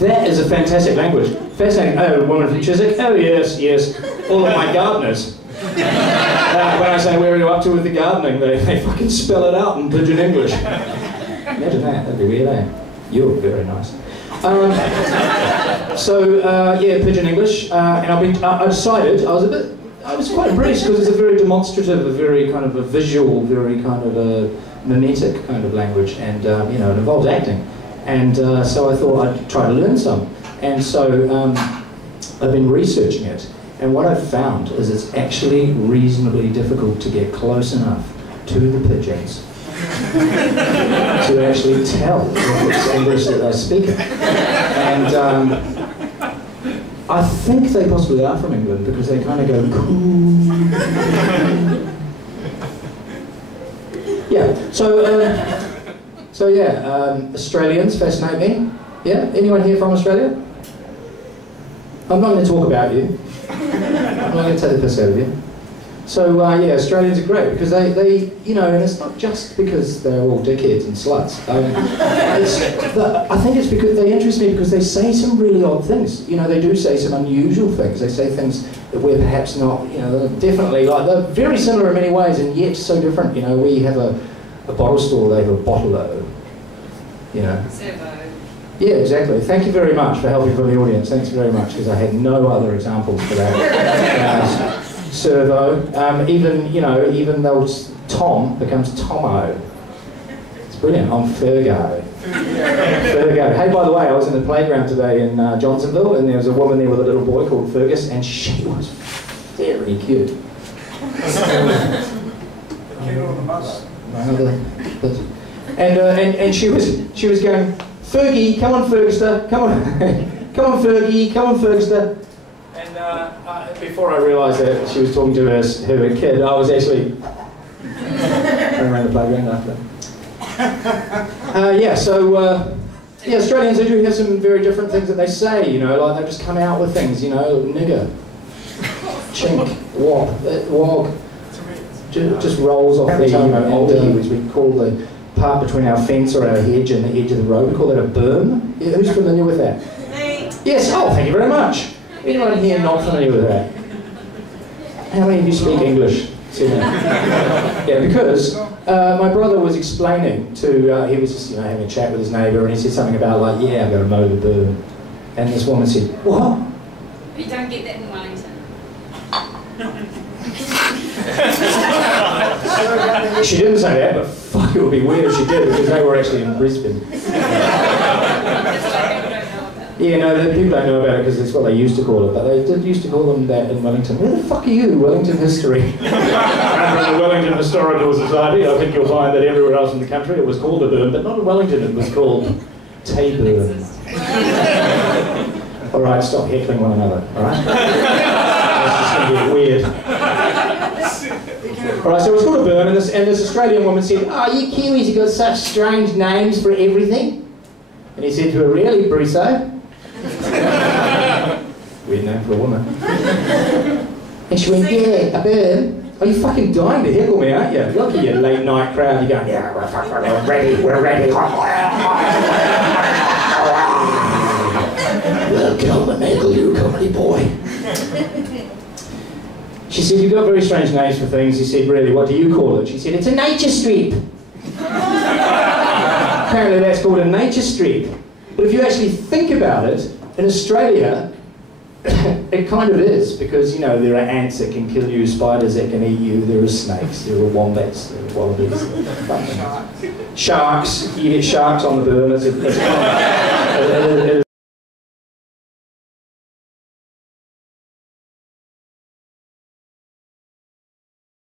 That is a fantastic language. Fascinating. Oh, woman from Chiswick? Oh, yes, yes. All of my gardeners. When I say, where are you up to with the gardening, they fucking spell it out in Pigeon English. Imagine that. That'd be weird, eh? You're very nice. Yeah, Pigeon English. And I decided, I was quite impressed because it's a very demonstrative, a very kind of a visual, very kind of a mimetic kind of language, and you know, it involves acting. And so I thought I'd try to learn some. And so I've been researching it, and what I've found is it's actually reasonably difficult to get close enough to the pigeons to actually tell if it's English that they're speaking. And I think they possibly are from England because they kind of go coo. Yeah, so yeah, Australians fascinate me. Yeah, anyone here from Australia? I'm not going to talk about you. I'm not going to take the piss out of you. So yeah, Australians are great because they you know, and it's not just because they're all dickheads and sluts. I think it's because they interest me because they say some really odd things. You know, they do say some unusual things. They say things that we're perhaps not, you know, definitely, like, they're very similar in many ways and yet so different. You know, we have a bottle store, they have a bottle-o, you know. Servo. Yeah, exactly. Thank you very much for helping from the audience. Thanks very much, because I had no other examples for that. Servo. Even, you know, even though Tom becomes Tomo. It's brilliant. I'm Fergo. Fergo. Hey, by the way, I was in the playground today in Johnsonville, and there was a woman there with a little boy called Fergus, and she was very cute. And she was going, Fergie, come on, Ferguster, come on, come on, Fergie, come on, Ferguster. And before I realised that she was talking to her kid, I was actually running around the playground after. Yeah, so yeah, Australians, they do have some very different things that they say. You know, like they just come out with things. You know, nigger, chink, wog. Just rolls off the tongue. And we call the part between our fence or our hedge and the edge of the road, we call that a berm. Yeah, who's familiar with that? Me. Yes, oh, thank you very much. Anyone here not familiar with that? How many of you speak English? Yeah, because my brother was explaining to, he was just, you know, having a chat with his neighbour, and he said something about, like, yeah, I've got to mow the berm. And this woman said, what? You don't get that in Wellington. She didn't say that, but fuck, it would be weird if she did, because they were actually in Brisbane. Yeah, no, the people don't know about it because it's what they used to call it, but they did used to call them that in Wellington. Where the fuck are you, Wellington history? From the Wellington Historical Society, I think you'll find that everywhere else in the country it was called a berm, but not in Wellington, it was called Taburn. Alright, stop heckling one another, alright? That's just going to get weird. Alright, so it was called a berm, and this Australian woman said, oh, you Kiwis have got such strange names for everything. And he said to her, really, Brusso? Weird name for a woman. And she went, yeah, a berm. Oh, you're fucking dying to heckle me, aren't you? Look at your late night crowd, you're going, yeah, we're ready, we're ready. Well, come and heckle you, comedy boy. She said, you've got very strange names for things. He said, really, what do you call it? She said, it's a nature strip. Apparently that's called a nature strip. But if you actually think about it, in Australia, it kind of is, because, you know, there are ants that can kill you, spiders that can eat you, there are snakes, there are wombats, there are wallabies, sharks. You get sharks on the berm.